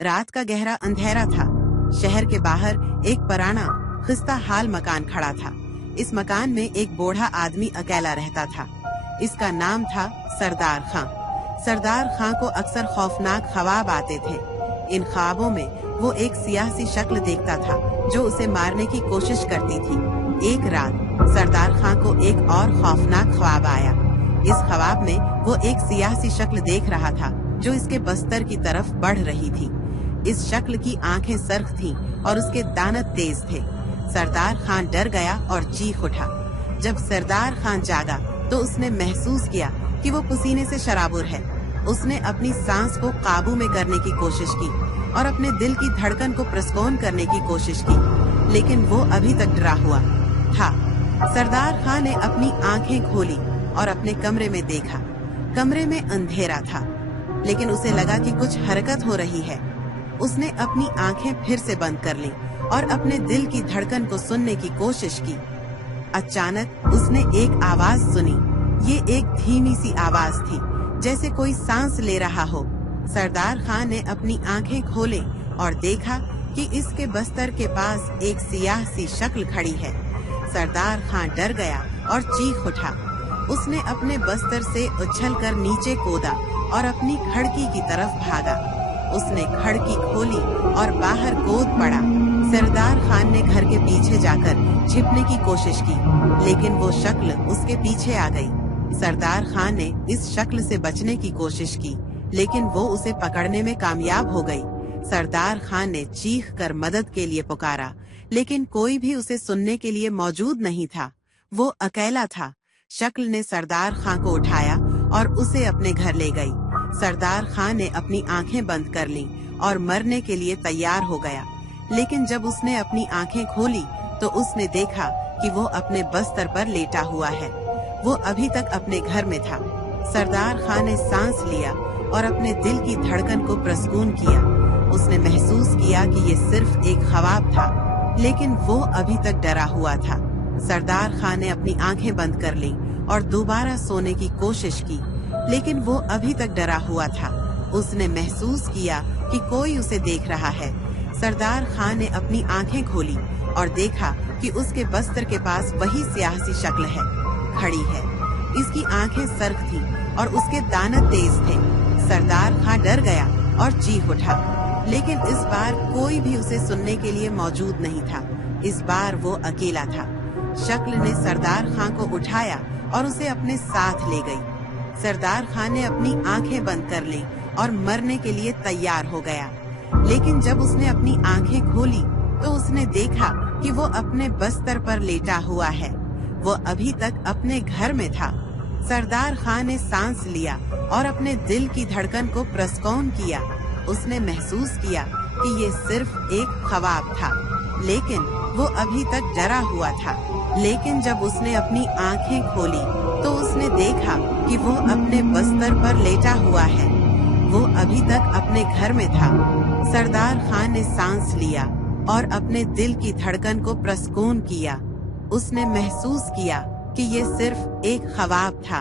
रात का गहरा अंधेरा था। शहर के बाहर एक पुराना खस्ता हाल मकान खड़ा था। इस मकान में एक बूढ़ा आदमी अकेला रहता था। इसका नाम था सरदार खां। सरदार खां को अक्सर खौफनाक ख्वाब आते थे। इन ख्वाबों में वो एक सियासी शक्ल देखता था जो उसे मारने की कोशिश करती थी। एक रात सरदार खां को एक और खौफनाक ख्वाब आया। इस ख्वाब में वो एक सियासी शक्ल देख रहा था जो इसके बस्तर की तरफ बढ़ रही थी। इस शक्ल की आंखें सर्ख थीं और उसके दांत तेज थे। सरदार खान डर गया और चीख उठा। जब सरदार खान जागा तो उसने महसूस किया कि वो पसीने से शराबुर है। उसने अपनी सांस को काबू में करने की कोशिश की और अपने दिल की धड़कन को प्रस्कौन करने की कोशिश की, लेकिन वो अभी तक डरा हुआ था। सरदार खान ने अपनी आंखें खोली और अपने कमरे में देखा। कमरे में अंधेरा था, लेकिन उसे लगा कि कुछ हरकत हो रही है। उसने अपनी आंखें फिर से बंद कर ली और अपने दिल की धड़कन को सुनने की कोशिश की। अचानक उसने एक आवाज सुनी। ये एक धीमी सी आवाज थी, जैसे कोई सांस ले रहा हो। सरदार खान ने अपनी आंखें खोले और देखा कि इसके बस्तर के पास एक सियाह सी शक्ल खड़ी है। सरदार खान डर गया और चीख उठा। उसने अपने बस्तर से उछलकर नीचे कूदा और अपनी खिड़की की तरफ भागा। उसने खिड़की खोली और बाहर कूद पड़ा। सरदार खान ने घर के पीछे जाकर छिपने की कोशिश की, लेकिन वो शक्ल उसके पीछे आ गई। सरदार खान ने इस शक्ल से बचने की कोशिश की, लेकिन वो उसे पकड़ने में कामयाब हो गई। सरदार खान ने चीख कर मदद के लिए पुकारा, लेकिन कोई भी उसे सुनने के लिए मौजूद नहीं था। वो अकेला था। शक्ल ने सरदार खान को उठाया और उसे अपने घर ले गई। सरदार खान ने अपनी आंखें बंद कर लीं और मरने के लिए तैयार हो गया। लेकिन जब उसने अपनी आंखें खोली तो उसने देखा कि वो अपने बस्तर पर लेटा हुआ है। वो अभी तक अपने घर में था। सरदार खान ने सांस लिया और अपने दिल की धड़कन को प्रसकून किया। उसने महसूस किया कि ये सिर्फ एक ख्वाब था, लेकिन वो अभी तक डरा हुआ था। सरदार खान ने अपनी आंखें बंद कर लीं और दोबारा सोने की कोशिश की, लेकिन वो अभी तक डरा हुआ था। उसने महसूस किया कि कोई उसे देख रहा है। सरदार खान ने अपनी आंखें खोली और देखा कि उसके बस्तर के पास वही सियासी शक्ल है, खड़ी है। इसकी आंखें सर्ख थीं और उसके दांत तेज थे। सरदार खान डर गया और चीख उठा, लेकिन इस बार कोई भी उसे सुनने के लिए मौजूद नहीं था। इस बार वो अकेला था। शक्ल ने सरदार खान को उठाया और उसे अपने साथ ले गई। सरदार खान ने अपनी आंखें बंद कर ली और मरने के लिए तैयार हो गया। लेकिन जब उसने अपनी आंखें खोली तो उसने देखा कि वो अपने बस्तर पर लेटा हुआ है। वो अभी तक अपने घर में था। सरदार खान ने सांस लिया और अपने दिल की धड़कन को प्रस्कौन किया। उसने महसूस किया कि ये सिर्फ एक ख्वाब था, लेकिन वो अभी तक डरा हुआ था। लेकिन जब उसने अपनी आंखें खोली तो उसने देखा कि वो अपने बस्तर पर लेटा हुआ है। वो अभी तक अपने घर में था। सरदार खान ने सांस लिया और अपने दिल की धड़कन को प्रसकून किया। उसने महसूस किया कि ये सिर्फ एक ख्वाब था।